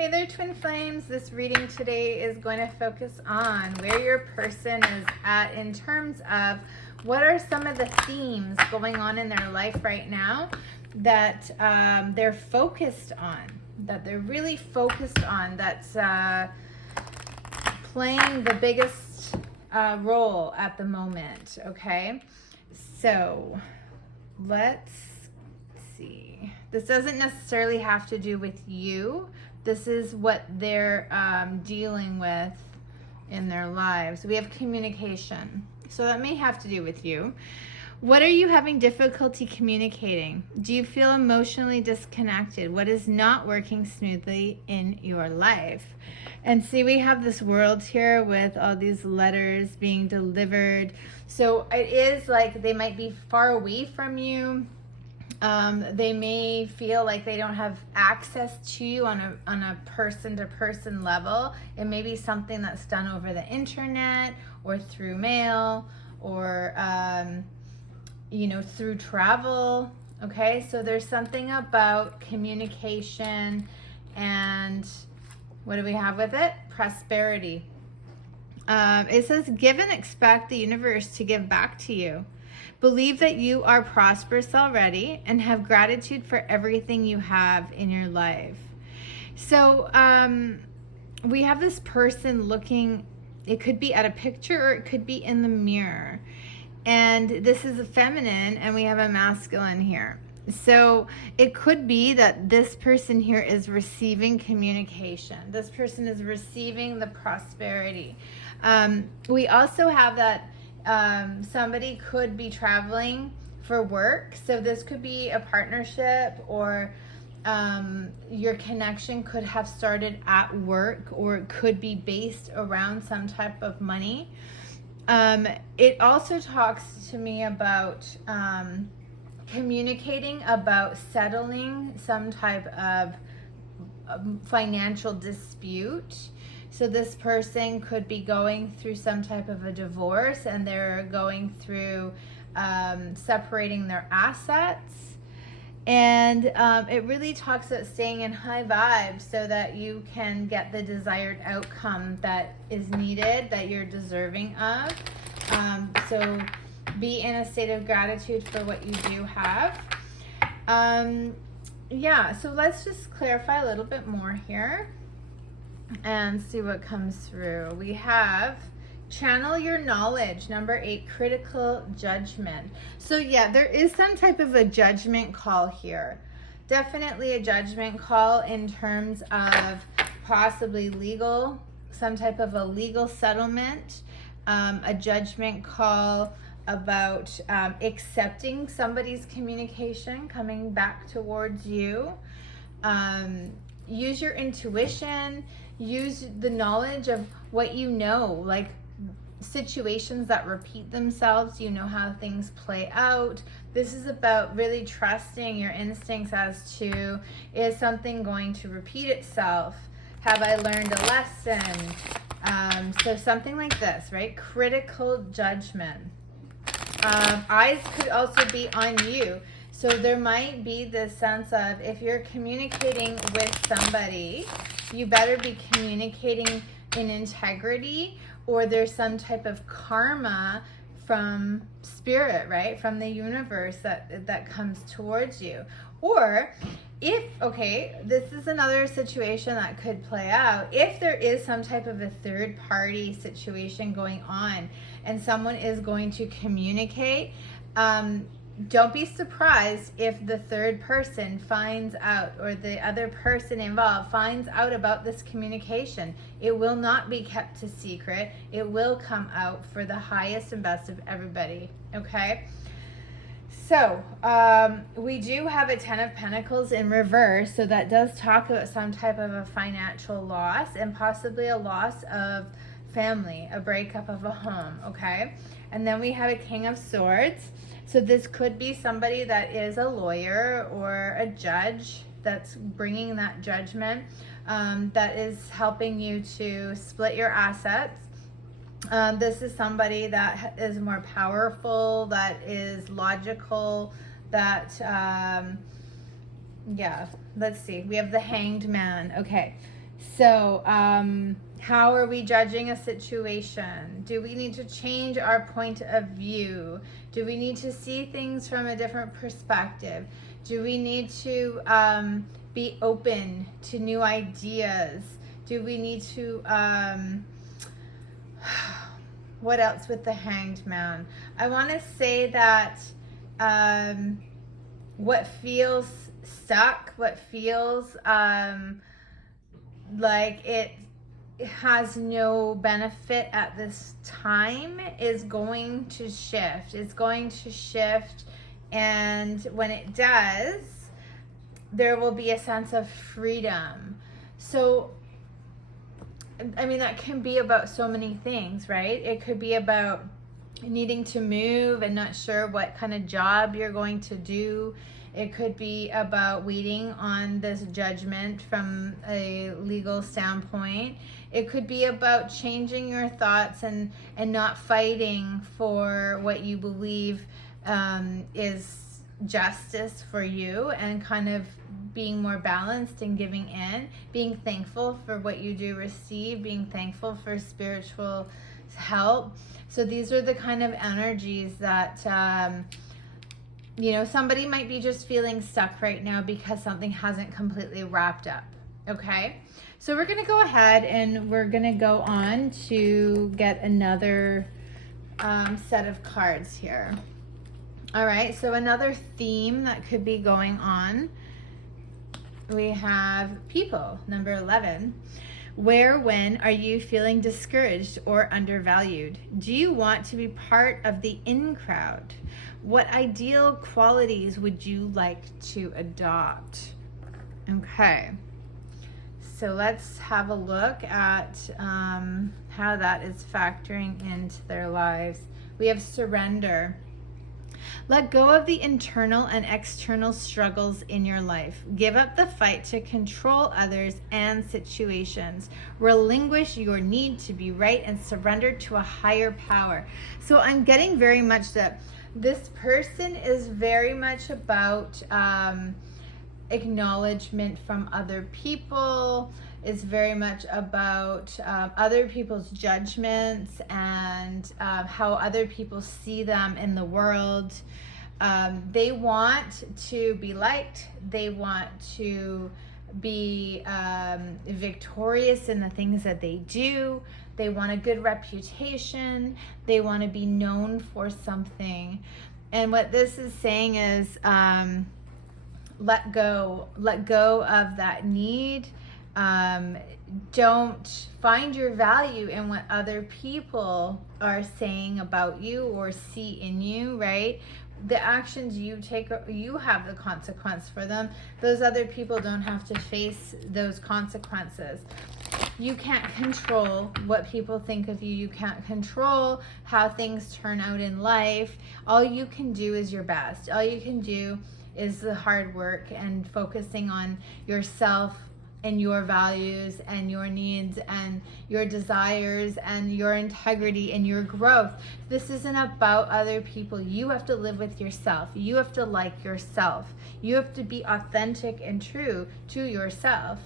Hey there, Twin Flames. This reading today is going to focus on where your person is at in terms of what are some of the themes going on in their life right now that they're focused on, that they're really focused on, that's playing the biggest role at the moment, okay? So let's see. This doesn't necessarily have to do with you. This is what they're dealing with in their lives. We have communication. So that may have to do with you. What are you having difficulty communicating? Do you feel emotionally disconnected? What is not working smoothly in your life? And see, we have this world here with all these letters being delivered. So it is like they might be far away from you. They may feel like they don't have access to you on a person-to-person level. It may be something that's done over the internet or through mail or, through travel. Okay, so there's something about communication and what do we have with it? Prosperity. It says, give and expect the universe to give back to you. Believe that you are prosperous already and have gratitude for everything you have in your life. So we have this person looking, it could be at a picture or it could be in the mirror. And this is a feminine and we have a masculine here. So it could be that this person here is receiving communication. This person is receiving the prosperity. We also have that somebody could be traveling for work. So this could be a partnership or your connection could have started at work or it could be based around some type of money. It also talks to me about communicating about settling some type of financial dispute. So this person could be going through some type of a divorce and they're going through separating their assets. And it really talks about staying in high vibes so that you can get the desired outcome that is needed, that you're deserving of. So be in a state of gratitude for what you do have. So let's just clarify a little bit more here and see what comes through. We have channel your knowledge. Number 8, critical judgment. So yeah, there is some type of a judgment call here. Definitely a judgment call in terms of possibly legal, some type of a legal settlement, a judgment call about accepting somebody's communication coming back towards you. Use your intuition, use the knowledge of what you know, like situations that repeat themselves, you know how things play out. This is about really trusting your instincts as to, is something going to repeat itself? Have I learned a lesson? So something like this, right? Critical judgment. Eyes could also be on you. So there might be this sense of, if you're communicating with somebody, you better be communicating in integrity, or there's some type of karma from spirit, right? From the universe that comes towards you. Or if, okay, this is another situation that could play out. If there is some type of a third party situation going on and someone is going to communicate, don't be surprised if the third person finds out, or the other person involved finds out about this communication. It will not be kept a secret. It will come out for the highest and best of everybody, okay? So we do have a 10 of Pentacles in reverse, so that does talk about some type of a financial loss and possibly a loss of family, a breakup of a home, okay? And then we have a King of Swords. So this could be somebody that is a lawyer or a judge that's bringing that judgment, that is helping you to split your assets. This is somebody that is more powerful, that is logical, that, let's see. We have the Hanged Man. Okay. So, how are we judging a situation? Do we need to change our point of view? Do we need to see things from a different perspective? Do we need to be open to new ideas? Do we need to, what else with the Hanged Man? I want to say that what feels stuck, what feels like it has no benefit at this time is going to shift. It's going to shift, and when it does, there will be a sense of freedom. So, I mean, that can be about so many things, right? It could be about needing to move and not sure what kind of job you're going to do. It could be about waiting on this judgment from a legal standpoint. It could be about changing your thoughts and not fighting for what you believe is justice for you, and kind of being more balanced and giving in, being thankful for what you do receive, being thankful for spiritual help. So these are the kind of energies that somebody might be just feeling stuck right now because something hasn't completely wrapped up. Okay, so we're going to go ahead and we're going to go on to get another set of cards here. All right, so another theme that could be going on, we have people, number 11. Where, when are you feeling discouraged or undervalued? Do you want to be part of the in crowd? What ideal qualities would you like to adopt? Okay, so let's have a look at how that is factoring into their lives. We have surrender. Let go of the internal and external struggles in your life. Give up the fight to control others and situations. Relinquish your need to be right and surrender to a higher power. So I'm getting very much that this person is very much about acknowledgement from other people. Is very much about other people's judgments and how other people see them in the world. They want to be liked. They want to be victorious in the things that they do. They want a good reputation. They want to be known for something. And what this is saying is let go of that need. Don't find your value in what other people are saying about you or see in you, right? The actions you take, you have the consequence for them. Those other people don't have to face those consequences. You can't control what people think of you. You can't control how things turn out in life. All you can do is your best. All you can do is the hard work and focusing on yourself and your values and your needs and your desires and your integrity and your growth. This isn't about other people. You have to live with yourself. You have to like yourself. You have to be authentic and true to yourself.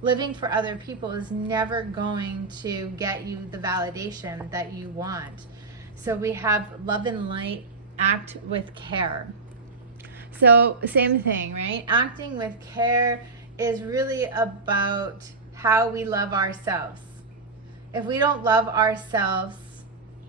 Living for other people is never going to get you the validation that you want. So we have love and light, act with care. So same thing, right? Acting with care is really about how we love ourselves. If we don't love ourselves,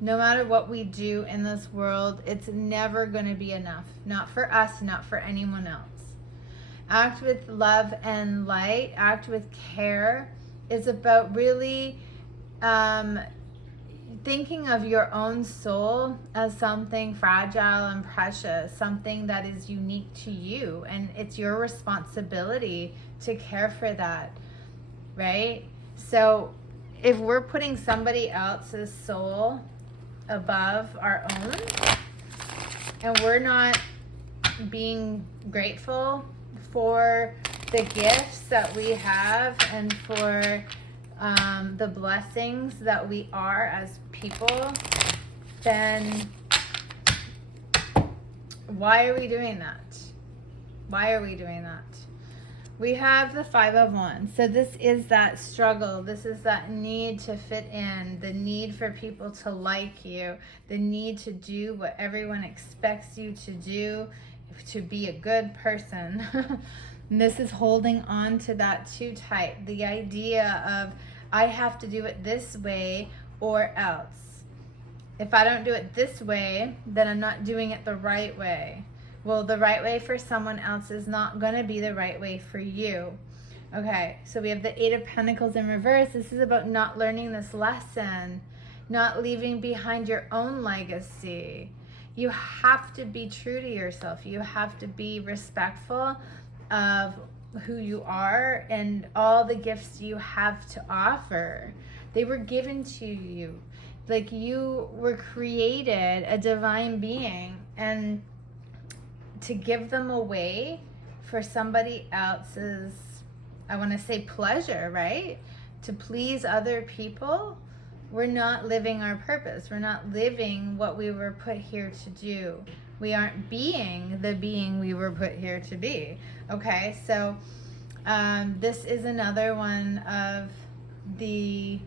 no matter what we do in this world, it's never going to be enough. Not for us, not for anyone else. Act with love and light, act with care is about really thinking of your own soul as something fragile and precious, something that is unique to you, and it's your responsibility to care for that, right? So if we're putting somebody else's soul above our own and we're not being grateful for the gifts that we have and for the blessings that we are as people, then why are we doing that? Why are we doing that? We have the Five of Wands. So this is that struggle. This is that need to fit in, the need for people to like you, the need to do what everyone expects you to do, to be a good person. And this is holding on to that too tight. The idea of, I have to do it this way or else. If I don't do it this way, then I'm not doing it the right way. Well, the right way for someone else is not going to be the right way for you. Okay, so we have the Eight of Pentacles in reverse. This is about not learning this lesson, not leaving behind your own legacy. You have to be true to yourself. You have to be respectful of who you are and all the gifts you have to offer. They were given to you. Like, you were created a divine being, and to give them away for somebody else's, I want to say, pleasure, right? To please other people, we're not living our purpose. We're not living what we were put here to do. We aren't being the being we were put here to be. Okay, so this is another one of the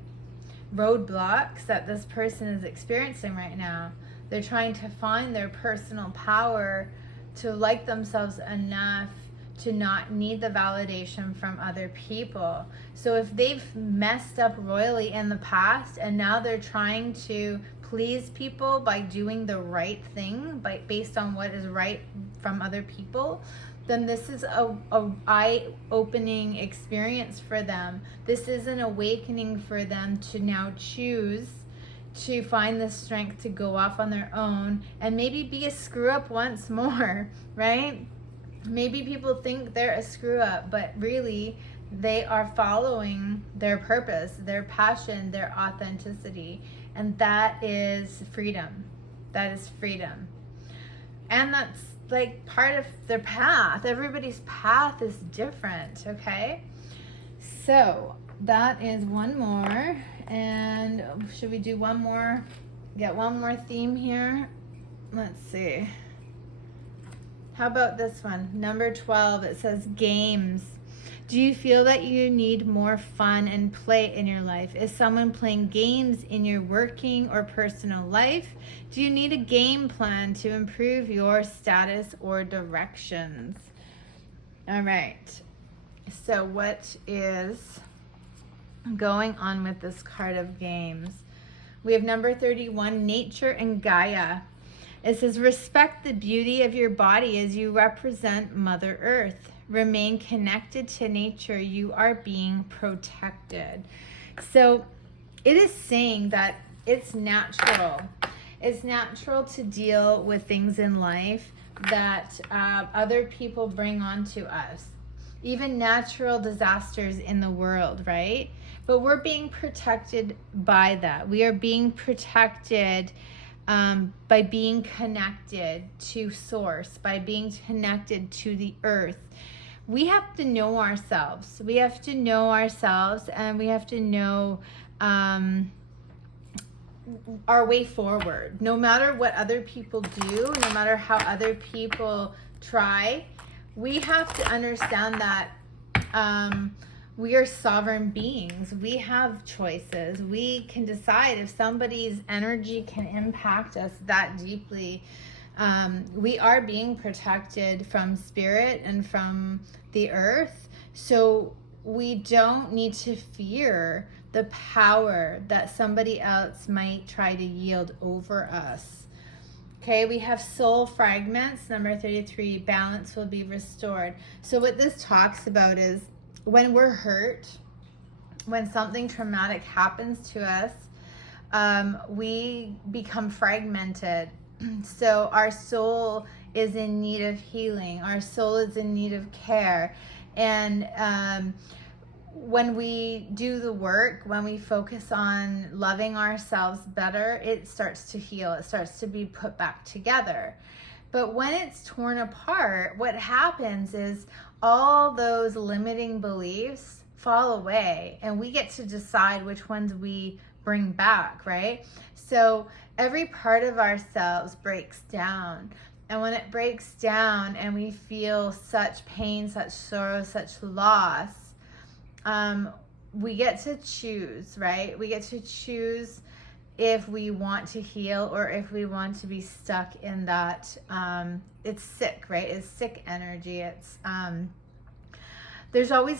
roadblocks that this person is experiencing right now. They're trying to find their personal power to like themselves enough to not need the validation from other people. So if they've messed up royally in the past and now they're trying to please people by doing the right thing, based on what is right from other people, then this is a eye-opening experience for them. This is an awakening for them to now choose to find the strength to go off on their own and maybe be a screw up once more, right? Maybe people think they're a screw up, but really they are following their purpose, their passion, their authenticity. And that is freedom. That is freedom. And that's like part of their path. Everybody's path is different, okay? So that is one more. And should we do one more? Get one more theme here. Let's see. How about this one? Number 12, it says games. Do you feel that you need more fun and play in your life? Is someone playing games in your working or personal life? Do you need a game plan to improve your status or directions? All right. So what is going on with this card of games? We have number 31, nature and Gaia. It says, respect the beauty of your body as you represent Mother Earth. Remain connected to nature. You are being protected. So it is saying that it's natural. It's natural to deal with things in life that other people bring onto us. Even natural disasters in the world, right? But we're being protected by that. We are being protected by being connected to source, by being connected to the earth. We have to know ourselves. We have to know ourselves, and we have to know our way forward. No matter what other people do, no matter how other people try, we have to understand that we are sovereign beings. We have choices. We can decide if somebody's energy can impact us that deeply. We are being protected from spirit and from the earth. So we don't need to fear the power that somebody else might try to yield over us. Okay, we have soul fragments, number 33, balance will be restored. So what this talks about is when we're hurt, when something traumatic happens to us, we become fragmented. So our soul is in need of healing. Our soul is in need of care. And when we do the work, when we focus on loving ourselves better, it starts to heal. It starts to be put back together. But when it's torn apart, what happens is all those limiting beliefs fall away, and we get to decide which ones we bring back, right? So every part of ourselves breaks down. And when it breaks down and we feel such pain, such sorrow, such loss, we get to choose, right? We get to choose if we want to heal or if we want to be stuck in that. It's sick, right? It's sick energy. It's there's always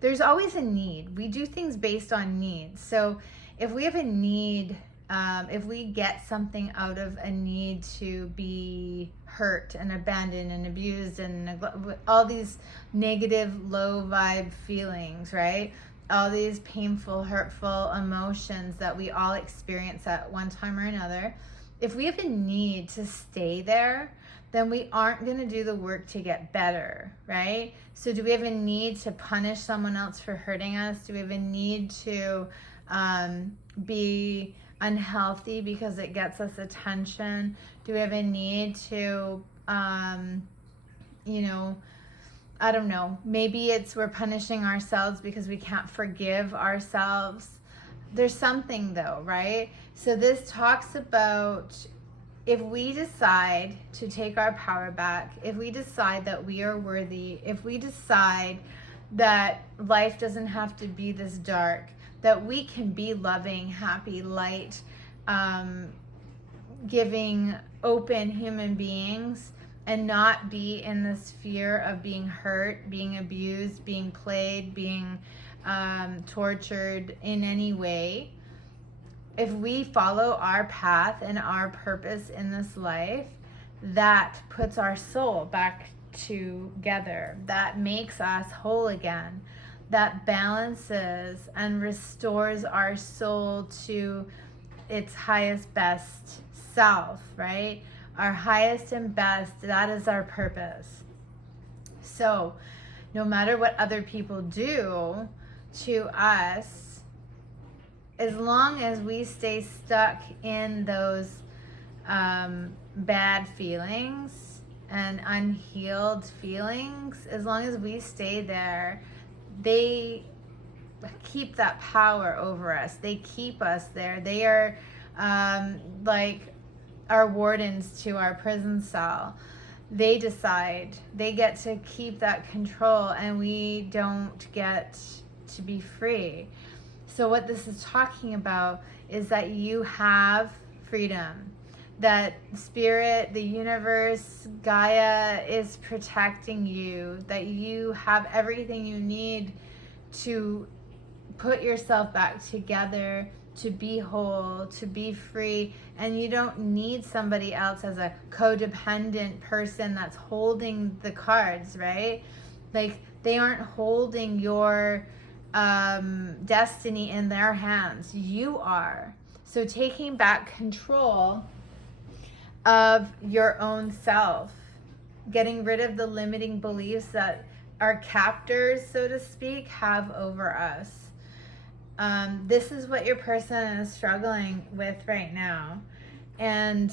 there's always a need. We do things based on needs. So if we have a need, if we get something out of a need to be hurt and abandoned and abused and all these negative, low vibe feelings, right? All these painful, hurtful emotions that we all experience at one time or another. If we have a need to stay there, then we aren't going to do the work to get better, right? So do we have a need to punish someone else for hurting us? Do we have a need to be unhealthy because it gets us attention? Do we have a need to, I don't know, maybe it's we're punishing ourselves because we can't forgive ourselves. There's something though, right? So this talks about if we decide to take our power back, if we decide that we are worthy, if we decide that life doesn't have to be this dark, that we can be loving, happy, light, giving, open human beings and not be in this fear of being hurt, being abused, being played, being tortured in any way. If we follow our path and our purpose in this life, that puts our soul back together. That makes us whole again. That balances and restores our soul to its highest, best self, right? Our highest and best, that is our purpose. So no matter what other people do to us, as long as we stay stuck in those bad feelings and unhealed feelings, as long as we stay there, they keep that power over us. They keep us there. They are like our wardens to our prison cell. They decide. They get to keep that control, and we don't get to be free. So what this is talking about is that you have freedom, that spirit, the universe, Gaia is protecting you, that you have everything you need to put yourself back together, to be whole, to be free, and you don't need somebody else as a codependent person that's holding the cards, right? Like, they aren't holding your destiny in their hands. You are. So taking back control of your own self, getting rid of the limiting beliefs that our captors, so to speak, have over us. This is what your person is struggling with right now. And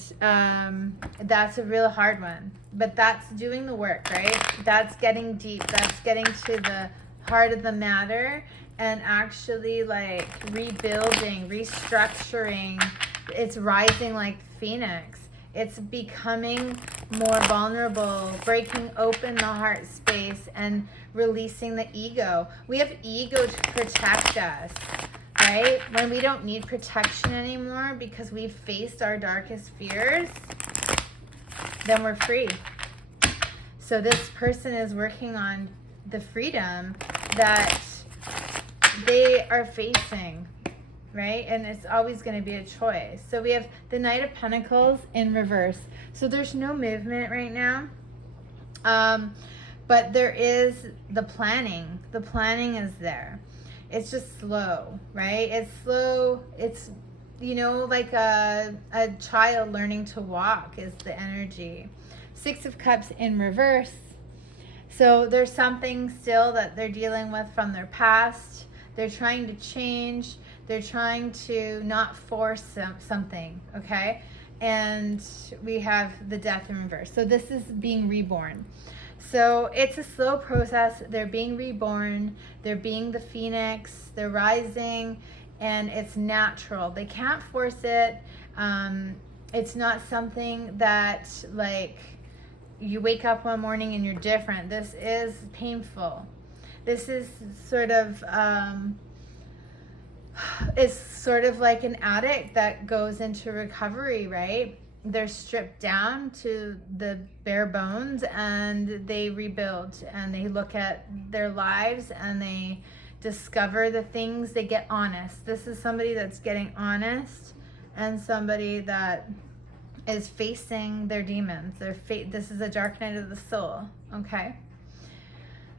that's a real hard one. But that's doing the work, right? That's getting deep. That's getting to the heart of the matter and actually like rebuilding, restructuring. It's rising like Phoenix. It's becoming more vulnerable, breaking open the heart space and releasing the ego. We have ego to protect us, right? When we don't need protection anymore because we've faced our darkest fears, then we're free. So this person is working on the freedom that they are facing, right? And it's always going to be a choice. So we have the Knight of Pentacles in reverse. So there's no movement right now. But there is the planning. The planning is there. It's just slow, right? It's slow. It's, like a child learning to walk is the energy. Six of Cups in reverse. So there's something still that they're dealing with from their past. They're trying to change. They're trying to not force something, okay? And we have the Death in reverse. So this is being reborn. So it's a slow process. They're being reborn. They're being the phoenix. They're rising, and it's natural. They can't force it. It's not something that like you wake up one morning and you're different. This is painful. This is sort of it's sort of like an addict that goes into recovery, right? They're stripped down to the bare bones and they rebuild and they look at their lives and they discover the things, they get honest. This is somebody that's getting honest and somebody that is facing their demons. This is a dark night of the soul, okay?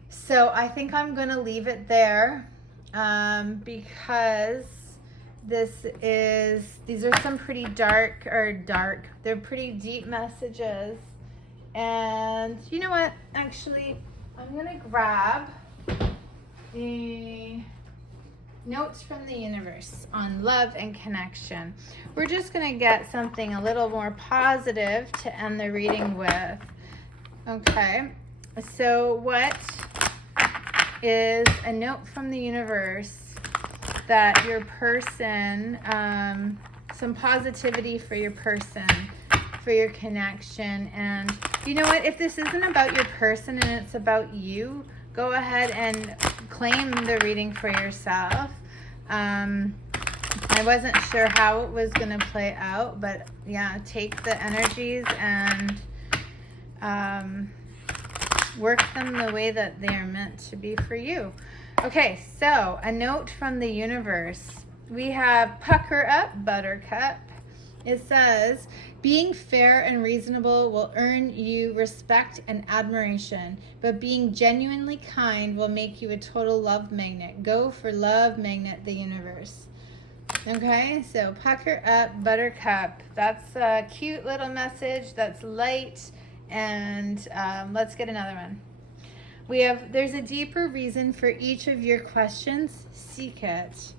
So I think I'm going to leave it there because these are some pretty they're pretty deep messages. And you know what? Actually, I'm going to grab the notes from the universe on love and connection. We're just going to get something a little more positive to end the reading with. Okay, so what is a note from the universe that your person, some positivity for your person, for your connection? And you know what? If this isn't about your person and it's about you, go ahead and claim the reading for yourself. I wasn't sure how it was going to play out, but yeah, take the energies and work them the way that they are meant to be for you. Okay, so a note from the universe. We have pucker up, buttercup. It says, being fair and reasonable will earn you respect and admiration, but being genuinely kind will make you a total love magnet. Go for love magnet, the universe. Okay, so pucker up, buttercup. That's a cute little message that's light. And let's get another one. There's a deeper reason for each of your questions. Seek it.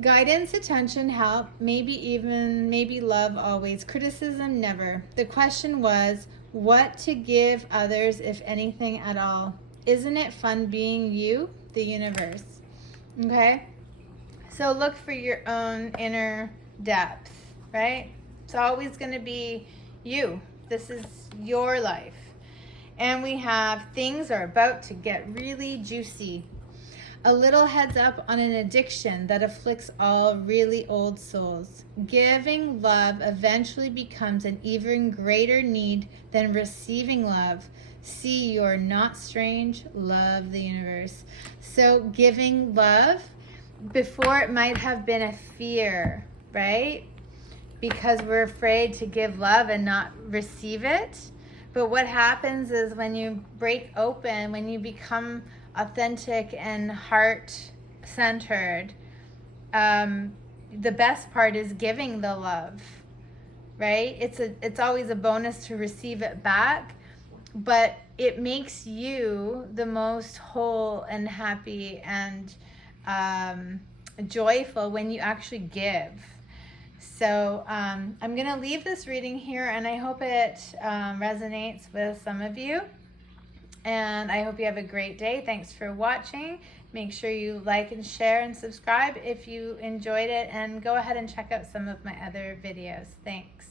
Guidance, attention, help, maybe love always. Criticism, never. The question was, what to give others, if anything at all. Isn't it fun being you, the universe? Okay? So look for your own inner depth, right? It's always going to be you. This is your life. And we have things are about to get really juicy. A little heads up on an addiction that afflicts all really old souls. Giving love eventually becomes an even greater need than receiving love. See, you're not strange. Love the universe. So giving love, before it might have been a fear, right? Because we're afraid to give love and not receive it. But what happens is when you break open, when you become authentic and heart-centered, the best part is giving the love, right? It's always a bonus to receive it back, but it makes you the most whole and happy and joyful when you actually give. So I'm going to leave this reading here, and I hope it resonates with some of you. And I hope you have a great day. Thanks for watching. Make sure you like and share and subscribe if you enjoyed it, and go ahead and check out some of my other videos. Thanks.